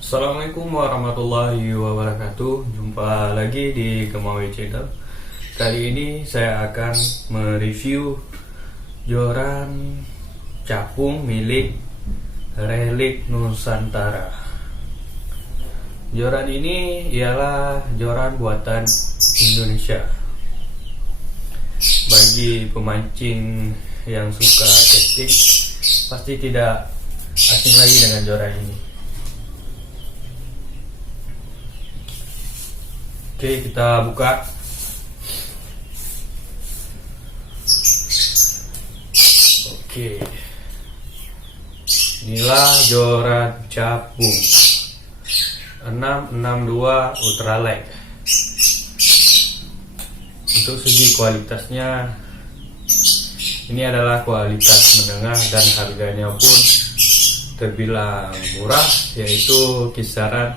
Assalamualaikum warahmatullahi wabarakatuh. Jumpa lagi di Gemawi Channel. Kali ini saya akan mereview joran capung milik Relik Nusantara. Joran ini ialah joran buatan Indonesia. Bagi pemancing yang suka casting, pasti tidak asing lagi dengan joran ini. Oke, kita buka. Oke, inilah joran capung 662 ultralight. Untuk segi kualitasnya, ini adalah kualitas menengah dan harganya pun terbilang murah, yaitu kisaran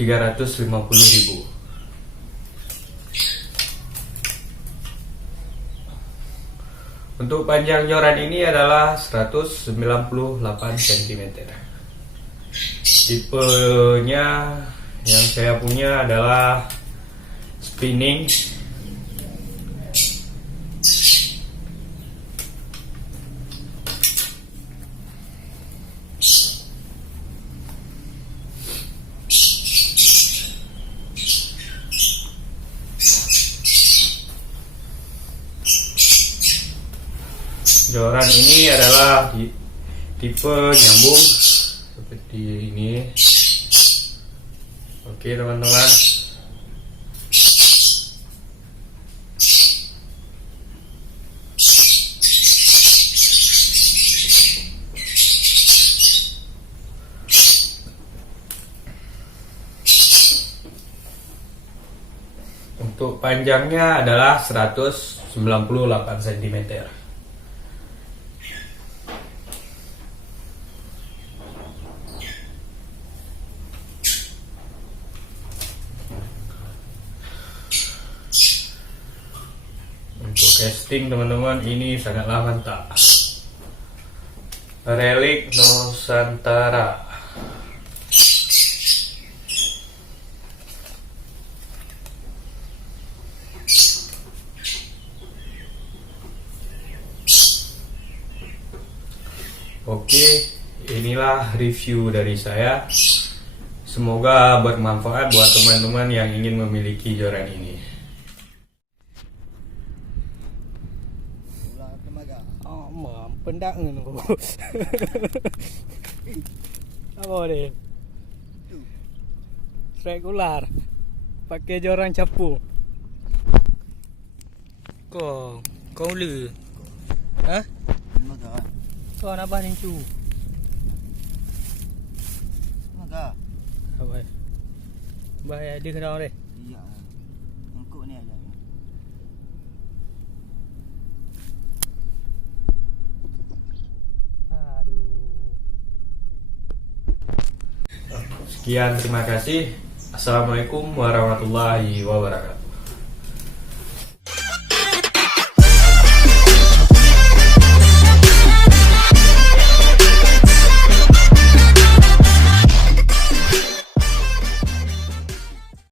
350.000. Untuk panjang joran ini adalah 198 cm. Tipenya yang saya punya adalah spinning. Joran ini adalah tipe nyambung seperti ini. Oke teman-teman, untuk panjangnya adalah 198 cm. Untuk casting teman-teman, ini sangatlah mantap. Relik Nusantara. Oke, inilah review dari saya. Semoga bermanfaat buat teman-teman yang ingin memiliki joran ini. Pendak ni apa dia? Regular pakai joran capung. Kau lu hah? Kau nak apa ni cu? Maka Apa? Bahaya dia kena orang. iya. Engkau ni aja. Sekian, terima kasih. Assalamualaikum warahmatullahi wabarakatuh.